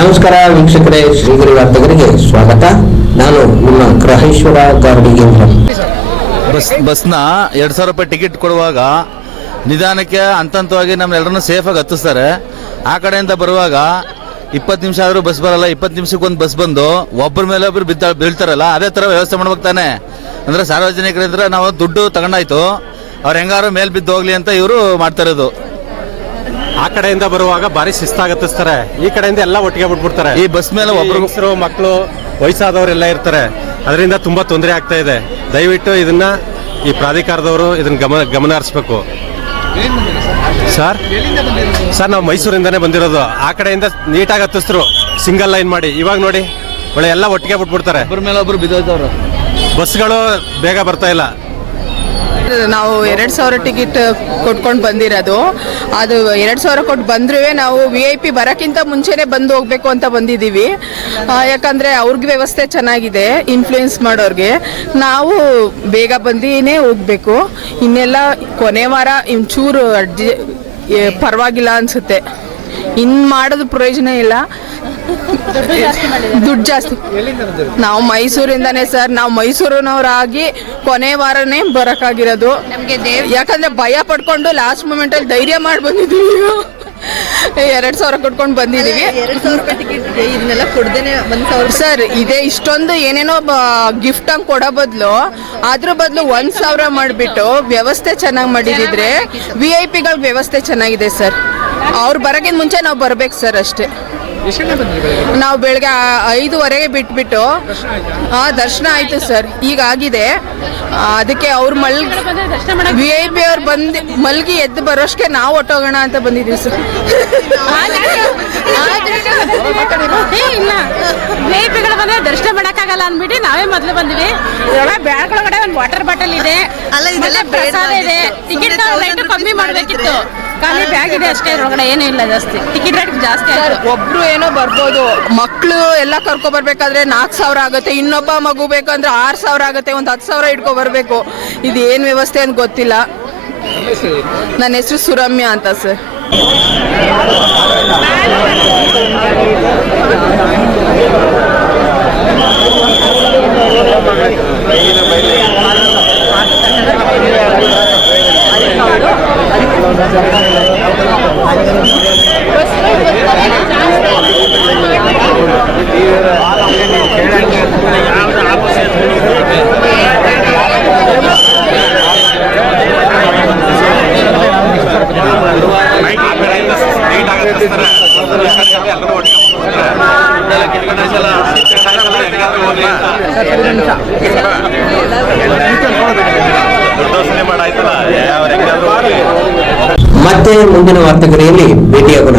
ನಮಸ್ಕಾರ ವೀಕ್ಷಕರೇ, ಶ್ರೀಗಿರಿ ವಾರ್ತೆಗರಿಗೆ ಸ್ವಾಗತ. ನಾನು ನಿಮ್ಮ ಗ್ರಹೇಶ್ವರ ಗಾರ್ಡಿಗೇಂದ್ರ ಬಸ್, ಬಸ್ನ ಎರಡು ಸಾವಿರ ರೂಪಾಯಿ ಟಿಕೆಟ್ ಕೊಡುವಾಗ ನಿಧಾನಕ್ಕೆ ಹಂತವಾಗಿ ನಮ್ಮೆಲ್ಲರನ್ನು ಸೇಫಾಗಿ ಹತ್ತಿಸ್ತಾರೆ. ಆ ಕಡೆಯಿಂದ ಬರುವಾಗ ಇಪ್ಪತ್ತು ನಿಮಿಷ ಆದರೂ ಬಸ್ ಬರಲ್ಲ, ಇಪ್ಪತ್ತು ನಿಮಿಷಕ್ಕೆ ಒಂದು ಬಸ್ ಬಂದು ಒಬ್ಬರ ಮೇಲೆ ಒಬ್ರು ಬಿದ್ದ, ಬೀಳ್ತಾರಲ್ಲ, ಅದೇ ಥರ ವ್ಯವಸ್ಥೆ ಮಾಡ್ಬೇಕು ತಾನೆ? ಅಂದರೆ ಸಾರ್ವಜನಿಕರಿಂದ ನಾವು ದುಡ್ಡು ತಗೊಂಡಾಯ್ತು. ಅವ್ರು ಹೆಂಗಾರು ಮೇಲ್ ಬಿದ್ದು ಹೋಗ್ಲಿ ಅಂತ ಇವರು ಮಾಡ್ತಾ ಇರೋದು. ಆ ಕಡೆಯಿಂದ ಬರುವಾಗ ಭಾರಿ ಶಿಸ್ತಾಗತ್ತಿಸ್ತಾರೆ. ಈ ಕಡೆಯಿಂದ ಎಲ್ಲ ಒಟ್ಟಿಗೆ ಬಿಟ್ಬಿಡ್ತಾರೆ. ಈ ಬಸ್ ಮೇಲೆ ಒಬ್ಬರು ಮಕ್ಕಳು ವಯಸ್ಸಾದವರೆಲ್ಲ ಇರ್ತಾರೆ. ಅದರಿಂದ ತುಂಬಾ ತೊಂದರೆ ಆಗ್ತಾ ಇದೆ. ದಯವಿಟ್ಟು ಇದನ್ನ ಈ ಪ್ರಾಧಿಕಾರದವರು ಇದನ್ನ ಗಮನ ಗಮನ ಹರಿಸ್ಬೇಕು ಸರ್? ಸರ್ ನಾವು ಮೈಸೂರಿಂದಾನೇ ಬಂದಿರೋದು. ಆ ಕಡೆಯಿಂದ ನೀಟಾಗಿ ಹತ್ತಿಸ್ರು. ಸಿಂಗಲ್ ಲೈನ್ ಮಾಡಿ. ಇವಾಗ ನೋಡಿ. ಒಳ್ಳೆ ಎಲ್ಲ ಒಟ್ಟಿಗೆ ಬಿಟ್ಬಿಡ್ತಾರೆ. ಒಬ್ಬರ ಮೇಲೆ ಒಬ್ರು ಬಿದ್ದೋಯ್ತವ್ರು. ಬಸ್ಗಳು ಬೇಗ ಬರ್ತಾ ಇಲ್ಲ. ನಾವು ಎರಡು ಸಾವಿರ ಟಿಕೆಟ್ ಕೊಟ್ಕೊಂಡು ಬಂದಿರೋದು. ಅದು ಎರಡು ಸಾವಿರ ಕೊಟ್ಟು ಬಂದ್ರೂ ನಾವು ವಿ ಐ ಪಿ ಬರೋಕ್ಕಿಂತ ಮುಂಚೆನೇ ಬಂದು ಹೋಗಬೇಕು ಅಂತ ಬಂದಿದ್ದೀವಿ. ಯಾಕಂದರೆ ಅವ್ರಿಗೆ ವ್ಯವಸ್ಥೆ ಚೆನ್ನಾಗಿದೆ ಇನ್ಫ್ಲೂಯೆನ್ಸ್ ಮಾಡೋರಿಗೆ. ನಾವು ಬೇಗ ಬಂದಿನೇ ಹೋಗ್ಬೇಕು. ಇನ್ನೆಲ್ಲ ಕೊನೆ ವಾರ ಇಂಚೂರು ಅಡ್ಜಿ ಪರವಾಗಿಲ್ಲ ಅನಿಸುತ್ತೆ. ಇನ್ನು ಮಾಡೋದು ಪ್ರಯೋಜನ ಇಲ್ಲ. ದುಡ್ಡು ಜಾಸ್ತಿ. ನಾವು ಮೈಸೂರಿಂದಾನೇ ಸರ್ ನಾವು ಮೈಸೂರಿನವರಾಗಿ ಕೊನೆ ವಾರನೇ ಬರೋಕ್ಕಾಗಿರೋದು ಯಾಕಂದ್ರೆ ಭಯ ಪಡ್ಕೊಂಡು ಲಾಸ್ಟ್ ಮೂಮೆಂಟ್ ಅಲ್ಲಿ ಧೈರ್ಯ ಮಾಡಿ ಬಂದಿದ್ದೀವಿ ಎರಡ್ ಸಾವಿರ ಕೊಟ್ಕೊಂಡು ಬಂದಿದೀವಿ ಇದನ್ನೆಲ್ಲ ಕೊಡ್ದೇನೆ ಒಂದ್ ಸಾವಿರ ಸರ್ ಇದೇ ಇಷ್ಟೊಂದು ಏನೇನೋ ಗಿಫ್ಟ್ ಹಂಗ್ ಕೊಡೋ ಬದಲು ಅದ್ರ ಬದಲು ಒಂದ್ ಸಾವಿರ ಮಾಡಿಬಿಟ್ಟು ವ್ಯವಸ್ಥೆ ಚೆನ್ನಾಗಿ ಮಾಡಿದಿದ್ರೆ ವಿ ಐ ಪಿಗಳ ವ್ಯವಸ್ಥೆ ಚೆನ್ನಾಗಿದೆ ಸರ್. ಅವ್ರು ಬರೋಕ್ಕಿಂತ ಮುಂಚೆ ನಾವು ಬರ್ಬೇಕು ಸರ್ ಅಷ್ಟೇ. ನಾವು ಬೆಳಗ್ಗೆ ಐದುವರೆಗೆ ಬಿಟ್ಬಿಟ್ಟು ಆ ದರ್ಶನ ಆಯ್ತು ಸರ್. ಈಗ ಆಗಿದೆ. ಅದಕ್ಕೆ ಅವ್ರು ಮಲ್ಗಿ ಐ ಪಿ ಅವ್ರು ಬಂದು ಮಲ್ಗಿ ಎದ್ದು ಬರೋಷ್ಟಕ್ಕೆ ನಾವು ಹೊಟ್ಟೋಗೋಣ ಅಂತ ಬಂದಿದ್ದೀವಿ ಸರ್. ಇಲ್ಲ. ಬಂದ್ರೆ ದರ್ಶನ ಮಾಡಕ್ಕಾಗಲ್ಲ ಅಂದ್ಬಿಟ್ಟು ನಾವೇ ಮೊದಲು ಬಂದ್ವಿ. ಬ್ಯಾಗ್ ಒಳಗಡೆ ಒಂದು ವಾಟರ್ ಬಾಟಲ್ ಇದೆ. ಅಲ್ಲ, ಇದೆಲ್ಲ ಪ್ರಸಾದ ಇದೆ. ಟಿಕೆಟ್ ಕಮ್ಮಿ ಮಾಡಬೇಕಿತ್ತು. ಖಾಲಿ ಬ್ಯಾಗ್ ಇದೆ ಅಷ್ಟೇ ಒಳಗಡೆ ಏನೂ ಇಲ್ಲ ಜಾಸ್ತಿ. ಟಿಕೆಟ್ ರೇಟ್ ಜಾಸ್ತಿ ಸರ್ ಆಯ್ತು ಒಬ್ರು ಏನೋ ಬರ್ಬೋದು. ಮಕ್ಕಳು ಎಲ್ಲ ಕರ್ಕೊ ಬರ್ಬೇಕಾದ್ರೆ ನಾಲ್ಕು ಸಾವಿರ ಆಗುತ್ತೆ ಇನ್ನೊಬ್ಬ ಮಗು ಬೇಕಂದ್ರೆ ಆರು ಸಾವಿರ ಆಗುತ್ತೆ ಒಂದು ಹತ್ತು ಸಾವಿರ ಇಟ್ಕೊ ಬರಬೇಕು. ಇದು ಏನು ವ್ಯವಸ್ಥೆ ಅಂತ ಗೊತ್ತಿಲ್ಲ. ನನ್ನ ಹೆಸರು ಸುರಮ್ಯ ಅಂತ ಸರ್. ಮತ್ತೆ ಮುಂದಿನ ವಾರ್ತೆಗರಿಯಲ್ಲಿ ಭೇಟಿಯಾಗೋಣ.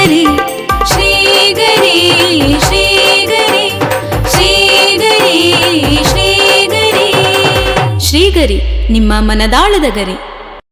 ಶ್ರೀಗರಿ ನಿಮ್ಮ ಮನದಾಳದ ಗರಿ.